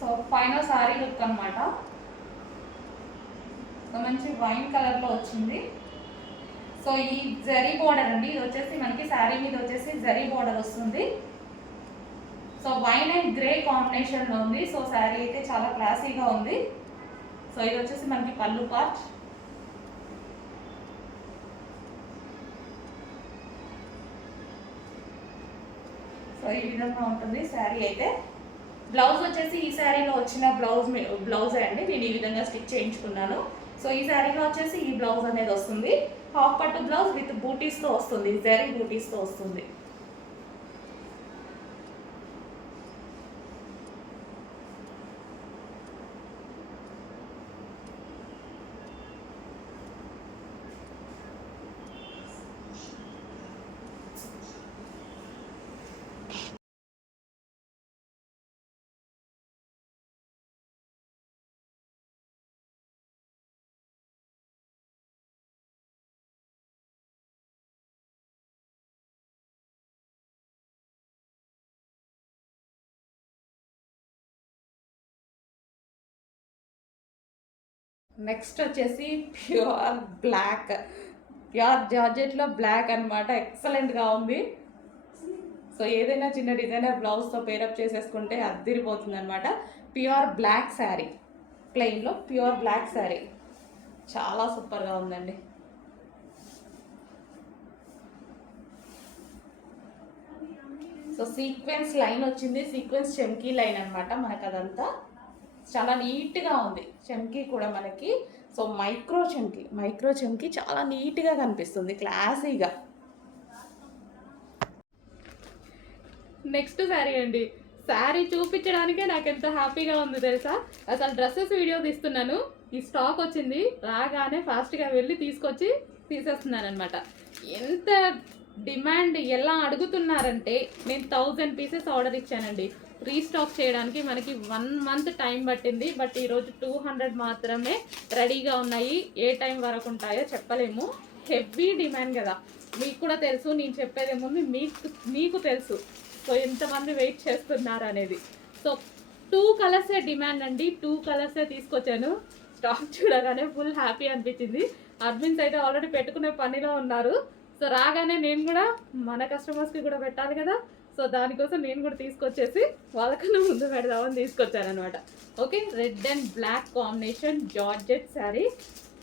So final sari look అనమాట. So మంచి wine కలర్లో వచ్చింది. సో ఈ జరీ బోర్డర్ అండి, ఇది వచ్చేసి మనకి శారీ మీద వచ్చేసి జరీ బోర్డర్ వస్తుంది. సో వైన్ అండ్ గ్రే కాంబినేషన్లో ఉంది. సో శారీ అయితే చాలా క్లాసీగా ఉంది. సో ఇది వచ్చేసి మనకి పళ్ళు పార్ట్. సో ఈ విధంగా ఉంటుంది శారీ అయితే. బ్లౌజ్ వచ్చేసి ఈ శారీలో వచ్చిన బ్లౌజే అండి, నేను ఈ విధంగా స్టిచ్ చేయించుకున్నాను. సో ఈ శారీలో వచ్చేసి ఈ బ్లౌజ్ అనేది వస్తుంది. హాఫ్ పట్టు బ్లౌజ్ విత్ బూటీస్తో వస్తుంది, జరీ బూటీస్తో వస్తుంది. నెక్స్ట్ వచ్చేసి ప్యూర్ జార్జెట్లో బ్లాక్ అనమాట. ఎక్సలెంట్గా ఉంది. సో ఏదైనా చిన్న డిజైనర్ బ్లౌజ్తో పేరప్ చేసేసుకుంటే అద్దిరిపోతుంది అనమాట. ప్యూర్ బ్లాక్ శారీ, ప్లెయిన్లో ప్యూర్ బ్లాక్ శారీ చాలా సూపర్గా ఉందండి. సో సీక్వెన్స్ లైన్ వచ్చింది, సీక్వెన్స్ చెమ్కీ లైన్ అనమాట మనకు. అదంతా చాలా నీట్గా ఉంది. చెమ్కీ కూడా మనకి సో మైక్రో చెమ్కీ చాలా నీట్గా కనిపిస్తుంది, క్లాసీగా. నెక్స్ట్ శారీ అండి. శారీ చూపించడానికే నాకు ఎంత హ్యాపీగా ఉంది తెలుసా. అసలు డ్రెస్సెస్ వీడియో తీస్తున్నాను, ఈ స్టాక్ వచ్చింది, రాగానే ఫాస్ట్గా వెళ్ళి తీసుకొచ్చి తీసేస్తున్నాను అనమాట. ఎంత డిమాండ్ ఎలా అడుగుతున్నారంటే, నేను 1000 పీసెస్ ఆర్డర్ ఇచ్చానండి. రీస్టాక్ చేయడానికి మనకి 1 మంత్ టైం పట్టింది. బట్ ఈరోజు 200 మాత్రమే రెడీగా ఉన్నాయి. ఏ టైం వరకు ఉంటాయో చెప్పలేము. హెవీ డిమాండ్ కదా, మీకు కూడా తెలుసు. నేను చెప్పేదేముంది, మీకు తెలుసు. సో ఎంతమంది వెయిట్ చేస్తున్నారు అనేది. సో 2 కలర్సే డిమాండ్ అండి, 2 కలర్సే తీసుకొచ్చాను. స్టాక్ చూడగానే ఫుల్ హ్యాపీ అనిపించింది. అడ్మిన్స్ అయితే ఆల్రెడీ పెట్టుకునే పనిలో ఉన్నారు. సో రాగానే నేను కూడా మన కస్టమర్స్కి కూడా పెట్టాలి కదా. సో దానికోసం నేను కూడా తీసుకొచ్చేసి వాళ్ళకన్నా ముందు పెడదామని తీసుకొచ్చానమాట. Okay, red and black combination georgette sari,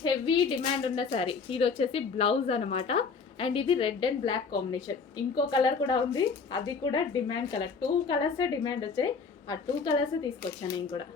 heavy demand ఉన్న శారీ. ఇది వచ్చేసి బ్లౌజ్ అనమాట. అండ్ ఇది రెడ్ అండ్ బ్లాక్ కాంబినేషన్. ఇంకో కలర్ కూడా ఉంది, అది కూడా డిమాండ్ కలర్. 2 కలర్సే డిమాండ్ వచ్చాయి. ఆ 2 కలర్సే తీసుకొచ్చాను నేను కూడా.